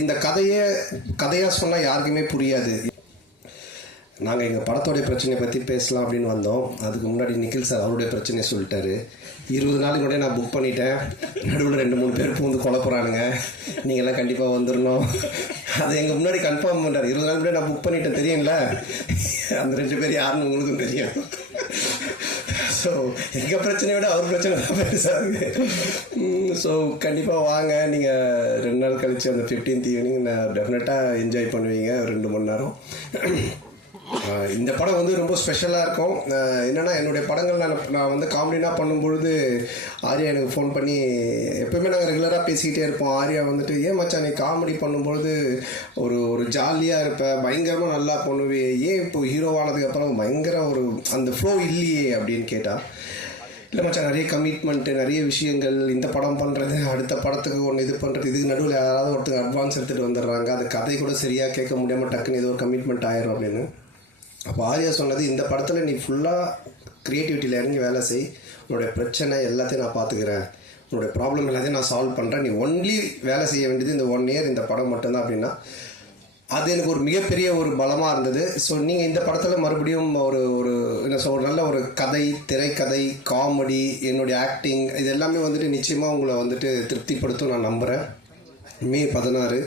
இந்த கதையாக சொன்னால் யாருக்குமே புரியாது. நாங்கள் எங்கள் படத்தோடைய பிரச்சனையை பற்றி பேசலாம் அப்படின்னு வந்தோம். அதுக்கு முன்னாடி நிக்கில் சார் அவருடைய பிரச்சனையை சொல்லிட்டாரு. 20 நாளைக்கு முன்னாடி நான் புக் பண்ணிட்டேன். நடுவில் 2-3 பேர் பூந்து குழப்புறானுங்க, நீங்கள்லாம் கண்டிப்பாக வந்துடணும். அதை எங்கள் முன்னாடி கன்ஃபார்ம் பண்ணுறாரு. 20 நாள் முன்னாடி நான் புக் பண்ணிட்டேன் தெரியுங்கள, அந்த 2 பேர் யாருன்னு உங்களுக்கும் தெரியும். ஸோ எங்கள் பிரச்சனையை விட அவர் பிரச்சனை தான் பெருசாக. ஸோ கண்டிப்பாக வாங்க, நீங்கள் 2 நாள் கழித்து அந்த 15th ஈவினிங் நான் டெஃபினட்டாக என்ஜாய் பண்ணுவீங்க 2 மணி நேரம். இந்த படம் வந்து ரொம்ப ஸ்பெஷலாக இருக்கும். என்னென்னா என்னுடைய படங்கள் நான் வந்து காமெடினா பண்ணும்பொழுது ஆர்யா எனக்கு ஃபோன் பண்ணி, எப்போயுமே நாங்கள் ரெகுலராக பேசிக்கிட்டே இருப்போம். ஆர்யா வந்துட்டு, ஏன் மச்சான் நீ காமெடி பண்ணும்பொழுது ஒரு ஜாலியாக இருப்பேன், பயங்கரமாக நல்லா பண்ணுவே, ஏன் இப்போ ஹீரோவானதுக்கப்புறம் பயங்கர அந்த ஃப்ளோ இல்லையே அப்படின்னு கேட்டால், இல்லை மச்சான் நிறைய கமிட்மெண்ட்டு, நிறைய விஷயங்கள், இந்த படம் பண்ணுறது, அடுத்த படத்துக்கு ஒன்று இது பண்ணுறது, இதுக்கு நடுவில் யாராவது ஒருத்தர் அட்வான்ஸ் எடுத்துகிட்டு வந்துடுறாங்க, அது கதை கூட சரியாக கேட்க முடியாமல் டக்குன்னு ஏதோ ஒரு கமிட்மெண்ட் ஆயிரும் அப்படின்னு. அப்போ ஆர்யா சொன்னது, இந்த படத்தில் நீ ஃபுல்லாக க்ரியேட்டிவிட்டியில் இறங்கி வேலை செய், உன்னுடைய பிரச்சனை எல்லாத்தையும் நான் பார்த்துக்கிறேன், உன்னுடைய ப்ராப்ளம் எல்லாத்தையும் நான் சால்வ் பண்ணுறேன், நீ ஒன்லி வேலை செய்ய வேண்டியது இந்த 1 இயர் இந்த படம் மட்டும்தான் அப்படின்னா, அது எனக்கு ஒரு மிகப்பெரிய பலமாக இருந்தது. ஸோ நீங்கள் இந்த படத்தில் மறுபடியும் என்ன சொல்ற, நல்ல ஒரு கதை, திரைக்கதை, காமெடி, என்னுடைய ஆக்டிங், இது எல்லாமே வந்துட்டு நிச்சயமாக உங்களை வந்துட்டு திருப்திப்படுத்தும் நான் நம்புகிறேன். மே 16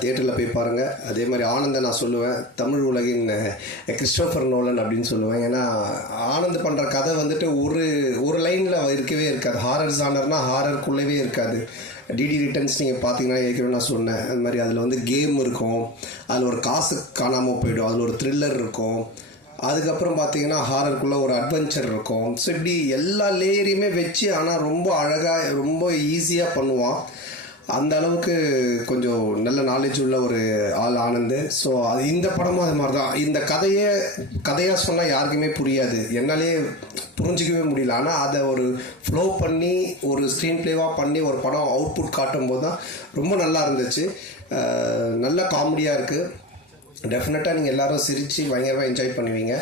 தியேட்டரில் போய் பாருங்கள். அதே மாதிரி ஆனந்தை நான் சொல்லுவேன், தமிழ் உலகின் கிறிஸ்டோஃபர் நோலன் அப்படின்னு சொல்லுவேன். ஏன்னா ஆனந்த் பண்ணுற கதை வந்துட்டு ஒரு லைனில் இருக்கவே இருக்காது. ஹாரர் ஜானர்னா ஹாரருக்குள்ளவே இருக்காது. டிடி ரிட்டர்ன்ஸ் நீங்கள் பார்த்தீங்கன்னா ஏற்கனவே நான் சொன்னேன், அது மாதிரி அதில் வந்து கேம் இருக்கும், அதில் ஒரு காசு காணாமல் போயிடும், அதில் ஒரு த்ரில்லர் இருக்கும், அதுக்கப்புறம் பார்த்தீங்கன்னா ஹாரருக்குள்ளே ஒரு அட்வென்ச்சர் இருக்கும். ஸோ இப்படி எல்லா லேயரையுமே வச்சு, ஆனால் ரொம்ப அழகாக ரொம்ப ஈஸியாக பண்ணுவான். அந்த அளவுக்கு கொஞ்சம் நல்ல நாலேஜ் உள்ள ஒரு ஆள் ஆனந்து. ஸோ இந்த படமும் அது மாதிரி தான். இந்த கதையாக சொன்னால் யாருக்குமே புரியாது, என்னாலே புரிஞ்சிக்கவே முடியல. ஆனால் அதை ஒரு ஃப்ளோ பண்ணி ஒரு ஸ்க்ரீன் ப்ளேவாக பண்ணி ஒரு படம் அவுட்புட் காட்டும் போது தான் ரொம்ப நல்லா இருந்துச்சு. நல்ல காமெடியாக இருக்குது. டெஃபினட்டாக நீங்கள் எல்லோரும் சிரித்து பயங்கரமாக என்ஜாய் பண்ணுவீங்க.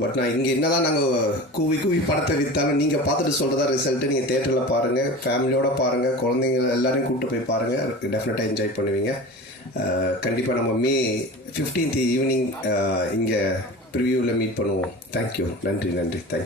பட் நான் இங்கே என்ன தான் நாங்கள் கூவி படத்தை விற்றாலும் நீங்கள் பார்த்துட்டு சொல்கிறதா ரிசல்ட்டு. நீங்கள் தேட்டரில் பாருங்கள், ஃபேமிலியோடு பாருங்கள், குழந்தைங்க எல்லாரையும் கூப்பிட்டு போய் பாருங்கள், டெஃபினட்டாக என்ஜாய் பண்ணுவீங்க. கண்டிப்பாக நம்ம மே 15th ஈவினிங் இங்கே ப்ரிவியூவில் மீட் பண்ணுவோம். தேங்க்யூ. நன்றி. தேங்க்யூ.